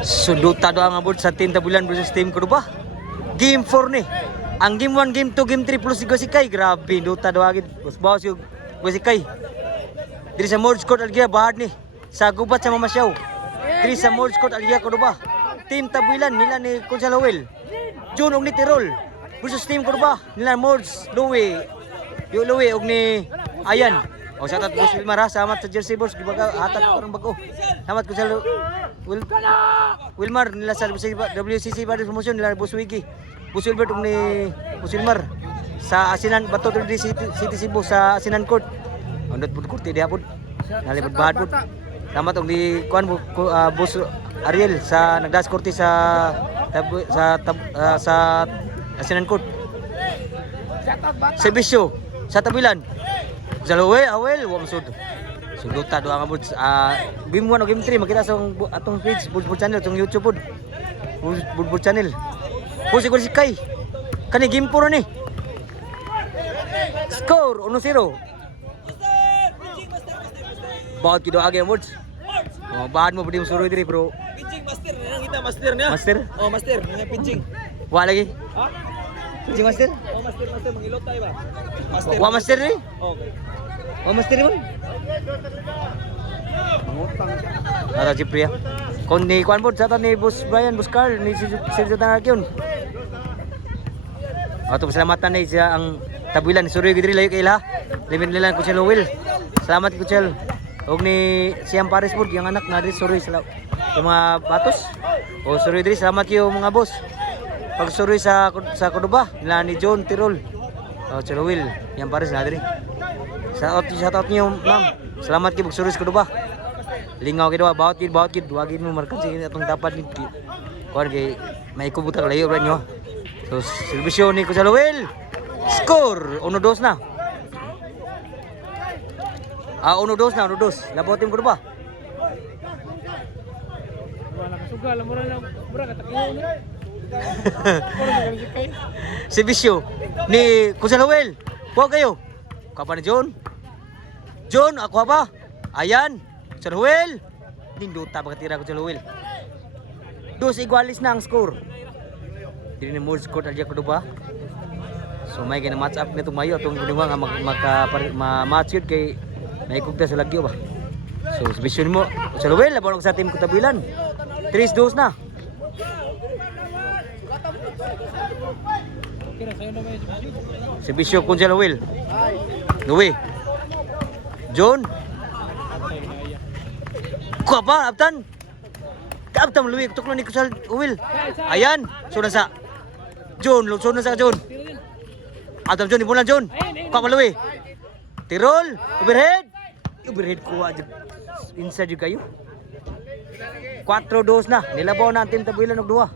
Sunduta do ang abot sa Team Tabulan versus Team Cordoba. Game 4 ni. Ang game 1, game 2, game 3 plus si Gosikay. Grabe, duta do agad. Bawas yung Gosikay. Diri sa Mords Court Algia bahad ni. Sa gubat sa Mamasyaw. Diri sa Mords Court Algia Cordoba. Team Tabulan nila ni Consalawel. June og ni Tirol versus Team Cordoba nila Mords, Louie. Yo Louie og ni Ayan. O sa tat Boss Wilmar, salamat sa jersey boss, gibaga hatag ko ng bago. Salamat ko sa Wilmar nila sa WCC Body Promotion nila Boss Wiki. Boss Wilbert og ni Boss Wilmar sa Asinan Bato City Cebu sa Asinan Court. Ondot pud kurti diha pud. Nalipod bahad pud. Salamat og ni kuan Boss Ariel sa nagdas kurti sa Asinan Court. Serbisyo sa Tabulan. Zalowe awel wa masud. Suduta do ang abot game 1 o game 3 makita sa atong page Bulbul channel sa YouTube pod. Bulbul channel. Po siguro si Kai. Kani game 4 ni. Score 1-0. Bawat kido agi ang words. Oh, bahad mo pudi suruy diri bro. Pinching master nang kita master niya. Master? Oh, master, mga pinching. Wa lagi. Ha? Si master? Oh, master mangilot tayo ba? Master. Wa master ni? Okay. Wa master ni mo? Ara si Priya. Kon ni kuan bod sa ni Boss Brian, Boss Carl ni Sergio Tanarkion. Ato pasalamatan ni siya ang Tabulan ni Suroy gidri layo kay ila. Limin nila ko si Lowell. Salamat ko Chel. Og ni Siam Paris pod yang anak na diri Suroy sa yung mga batos. O Suroy diri salamat kayo mga boss. Pag Suroy sa Cordoba nila ni John Tirol. O Chelowil yang Paris na diri. Shout out niyo ma'am. Salamat kayo pag Suroy sa Cordoba. Lingaw kay bawat kid wagin mo markan si atong dapat ni kuan kay may kubuta layo ra nyo. So serbisyo ni Chelowil. Score 1-2 na. 1-2 na, 1-2. Labaw Team Cordoba. Wala ka sugal, mura ka takiyo ni. Serbisyo ni Chelowil. Huwag kayo. Kapa ni John. John, ako ba? Ayan. Chelowil. Ninduta pagkatira ko Chelowil. 2 igualis na ang score. Dili ni Mords Court Algia Cordoba. So may gina match up nito mayo atong giniwa nga ma-match yun kay naikugta sa lagyo ba. So serbisyo mo Chelowil laban sa Team Tabulan. 3-2 na. Serbisyo kun Chelowil. Louie. John. Kuha ba Abtan? Kaabtan Louie tuklo ni Chelowil. Ayan, sunod sa John, sunod sa John. Adam John, ibulan John. Kuha ba Louie? Tirol, overhead. Overhead kuha dyan. Inside yung kayo. 4-2 na. Nilabaw na ang Team Tabulan og 2.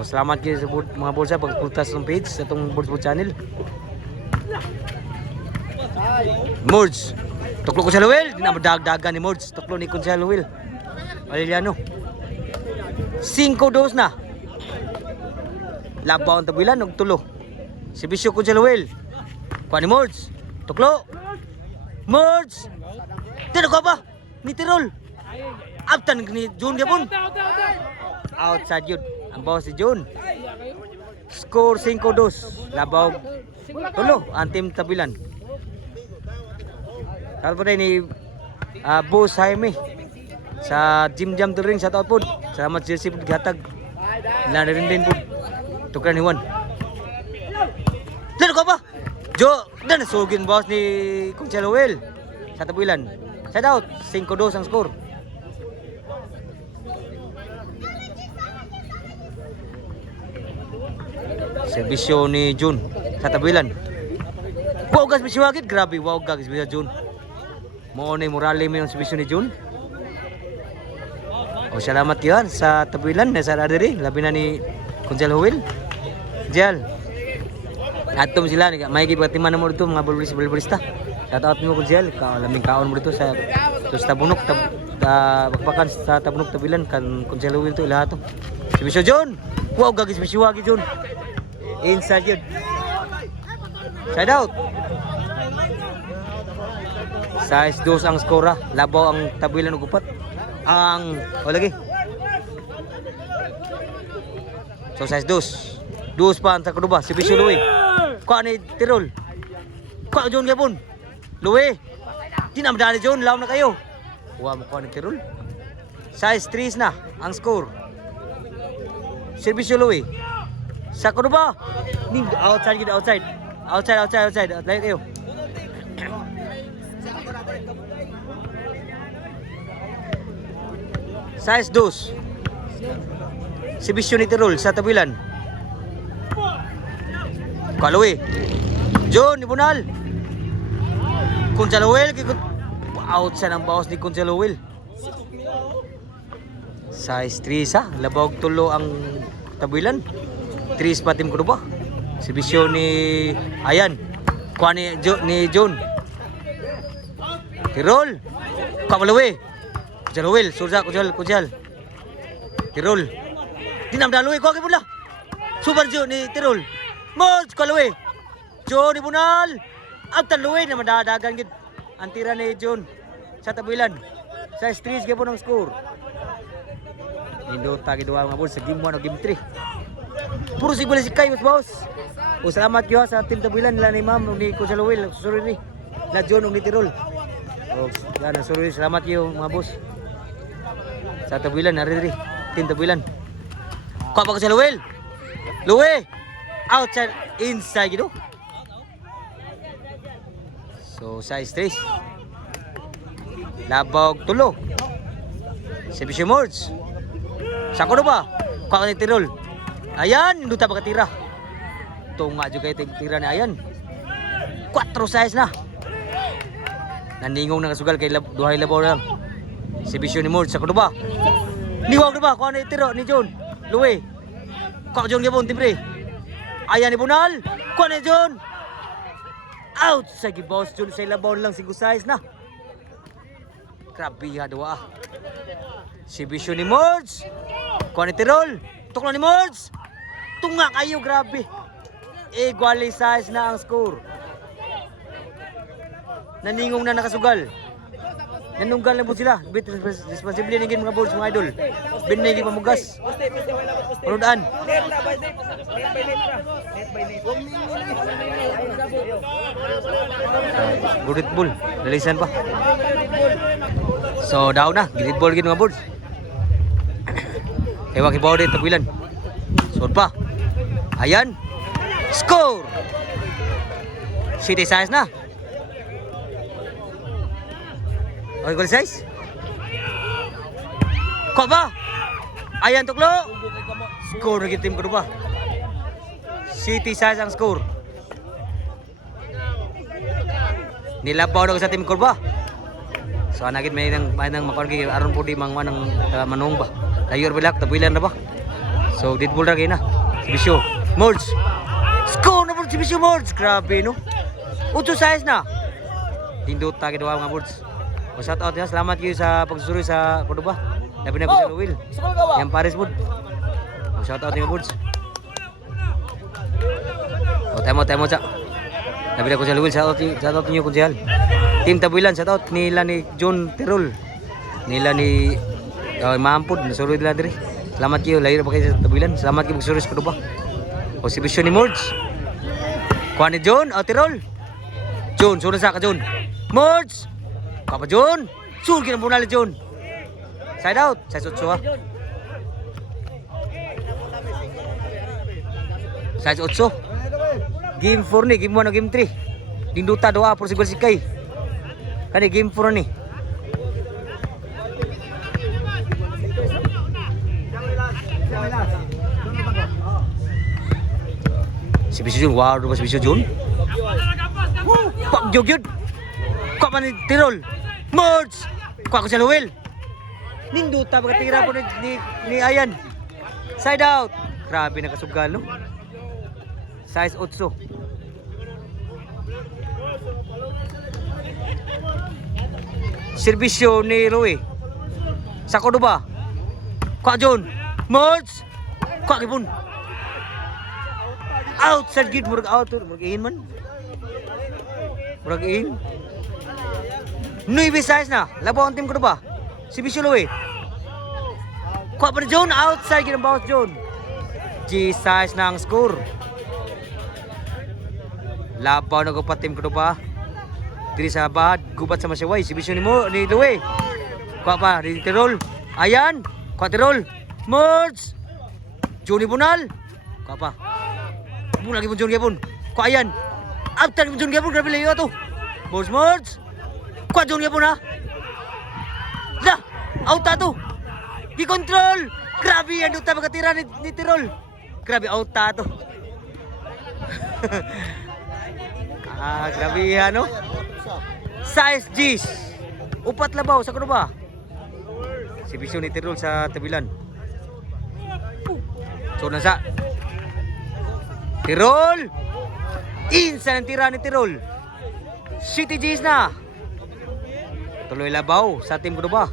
O salamat kayo sa mga bolsa pagpuntas ng page sa itong Bulbul channel. Mords. Tuklo ko sa Lowell. Di na madagdagan ni Mords. Tuklo ni Consuelo Will. Valeriano. 5-2 na. Labaw ang Tabulan og 3. Serbisyo Consuelo Will. Kuha ni Mords. Tuklo. Mords. Tino ko ba? Ni Tirol. Abtan ni June Gabon. Outside yun. Ang bawas si June. Score 5-2. Labaw 3 ang Team Tabulan. Kalpo rin ni Boss Jaime sa Jim Jam to ring sa taot po. Salamat jersey po gatag. Ilan rin din po. Tukran ni Juan. Tino ko ba? Jo, dan sugin boss ni Consuelo Will sa Tabulan. Shout out 5-2 ang score. Serbisyo ni June sa Tabulan. Wow guys, bisiwagit. Grabe, wow guys, bisa June. Mo ni morale mo yung serbisyo ni June. O salamat yan sa Tabulan na sa Radiri. Labi na ni Consuelo Will. Diyan. Atom sila may gibatiman mo dito mga bulbolista. Shout out mo Consuelo, laming kaon mo dito sa Tabunok, bakbakan sa Tabunok Tabulan kan Consuelo Will to lahat to. Serbisyo June. Wow guys, bisiwagit June. Inside yun. Shout out. Size 2 ang skora. Labaw ang tabulan ug upat. Ang lagi. So size 2. 2 pa ang Sakuduba, si Bisyo Louie. Kuha ni Tirol. Kuha John Gabon. Louie. Di na madali John, law na kayo. Kuha mo kuha ni Tirol. Size 3 na ang score. Si Bisyo Louie. Sakuduba. Outside gitu, outside. Outside. Layo kayo. Size 2. Si Bisyo ni Tirol sa tabilan. Kalui. John Ibunal. Kunjalowel out sa ng bawas ni Kunjalowel. Size 3 sa labog tulo ang tabilan. 3 pa tim Kuduba. Si Bisyo ni Ayan. Kuha ni John. Tirol. Kamalui. Kunjalowel, Kunjal. Tirol. Dinamdalui ko kay pula. Super Jo ni Tirol. Mos kalui. Jo ni Bunal. Ang taluwi na madadagan gid. Ang tira ni John sa tabilan. Size 3 gyapon ang score. Indot tagi duwa mga boss sa game 1 o game 3. Puro sigula si Kay boss. O salamat yo sa team tabilan nila ni Ma'am ni Kunjalowel. Sorry ni. Na John ug ni Tirol. O yan ang sorry. Salamat yo mga boss. Sa tabilan nari team tabilan. Kuha pa ko sa Luwel. Luwe. Outside. Inside gitu. So size 3. Labog tulo. Si Bisyo Mords. Sako ba? Kuha ka ni Tirol. Ayan. Duta pa katira. Tunga juga yung tira ni Ayan. 4 size na. Nandingong na kasugal kay duhay labaw lang. Si Bisyo ni Mords. Sako ba? Niwag na ba? Kuha ni Tiro ni John. Louie. Kuha John Gabon, timbre. Ayan ni Bunal. Kuha ni John. Out. Sige boss John sa ilabaw lang. 5 size na. Grabe ha, dua. Si Bisyo ni Mords. Kuha ni Tirol. Tukla ni Mords. Tunga kayo, grabe. Equally size na ang score. Naningong na nakasugal. Nanunggal na po sila. Responsible na mga boards, mga idol. Binigay pamugas. Panudaan. Gurit ball. Dalisan pa. So, daw na. Gurit ball gini mga boards. Ewa kibaw din, tabilan. Sod pa. Ayan. Score! City size na. Okay, goal size. Ko ba? Ayan tuklo. Score ng team ko ba? City size ang score. Nilabaw na sa team ko ba? So anagid may nang makongi aron po di manang manong ba. Layor bilak tabilan na ba? So dead ball ra na. Si Bisyo Mords. Score na po si Bisyo Mords. Grabe no. 8 size na. Tindot ta gid mga boards. O shout out ya, salamat kayo sa pagsusuri sa Cordoba. Labi na ko sa Luwil. Yang Paris Bud. O shout out niyo Buds. O temo sa. Labi na ko sa Luwil, shout out niyo Kunsehal. Team Tabuilan, shout out nila ni John Tirol. Nila ni Mahampod, nasuroy nila diri. Salamat kayo, layo pa kayo sa Tabuilan. Salamat kayo pagsusuri sa Cordoba. O si Bisyo ni Mords. Kuha ni John, o Tirol. John, sunod sa ka John. Mords. Papa John, sul kina bunal John. Side out, size 8 ha. Size 8. Game 4 ni, game 1 o game 3. Dinduta doa por sigol sikay. Kani game 4 ni. Si Bisyo John, wow, si Bisyo John. Pak jogyod. Kuha pa ni Tirol. Mords! Kuha ko sa Luwil. Ninduta pagkatira po ni Ayan. Side out. Grabe nakasugal no. Size 8. Serbisyo ni Roy. Sa Cordoba. Kuha John. Mords! Kuha kipon. Outside gid murag out. Murag in man. Murag in. 9 size na. Labaw ang team ko na ba? Si Bisholoy. Kuha pa ni John. Outside ginambawas John. G size na ang score. Labaw na ko pa team ko na ba? Diri sa bahad. Gubat sa Masyaway. Si Bisholoy ni Louie. Kuha pa. Di Tirol. Ayan. Kuha Tirol. Merge. Johnny Bunal. Kuha pa. Lagi mo John Gabon. Kuha ayan. After mo John Gabon. Grabe layo ito. Merge. Kuha John Gabon ha. Lah. Out to. Di control. Grabe yan. Duta magkatira ni Tirol. Grabe out to. Grabe ano. Size G's. Upat labaw sa kuno ba? Si Bisyo ni Tirol sa tabilan. So nasa Tirol. Insa ng tira ni Tirol. City G's na. Tuloy labaw sa team kuno ba?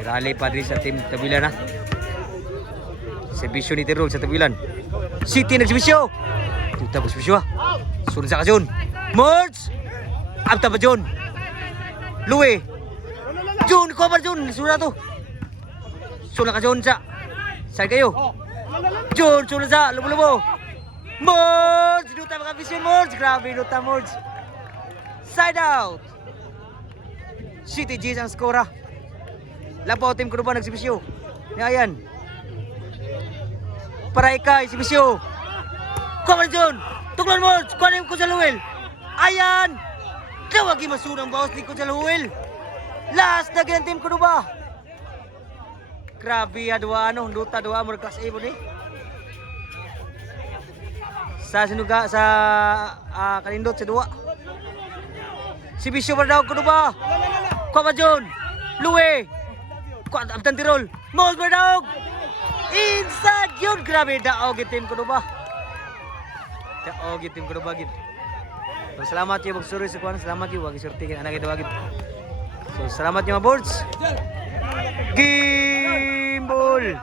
Irali pa rin sa team tabilan na. Si Bisyo ni Tirol sa tabilan. City nagsibisyo. Tuta bus Bisyo. Sunod sa kasyon. Merge. Abta pa John. Louie. John, cover John. Sunod to. Sunod ka John sa. Saan kayo? John, sunod sa. Lubo-lubo. Merge. Duta mga vision Merge. Grabe, Duta Merge. Side out. City G's ang skora. Labaw team ko na ba nagsibisyo? Ayan. Para ikay, sibisyo. Cover John. Tuklon Merge. Kuhanin ko sa Luwil. Ayan. Tawagi masurang bawas ni ko sa Luwil. Last na ganyan team ko na ba? Grabe ya dua ano. Duta dua. Mura class A mo ni. Sa sinuga sa kalindot sa dua. Si Bisyo para daw ko na ba? Kuha pa John. Louie. Kuha Abtan Tirol. Maul para daw. Inside yun. Grabe daog yung team ko na ba? Daog yung team ko na ba? So, salamat yung magsuri sa kuwan. Salamat yung wag isurtikin. Anak ito wagit. So salamat yung mga boards. Gimbal.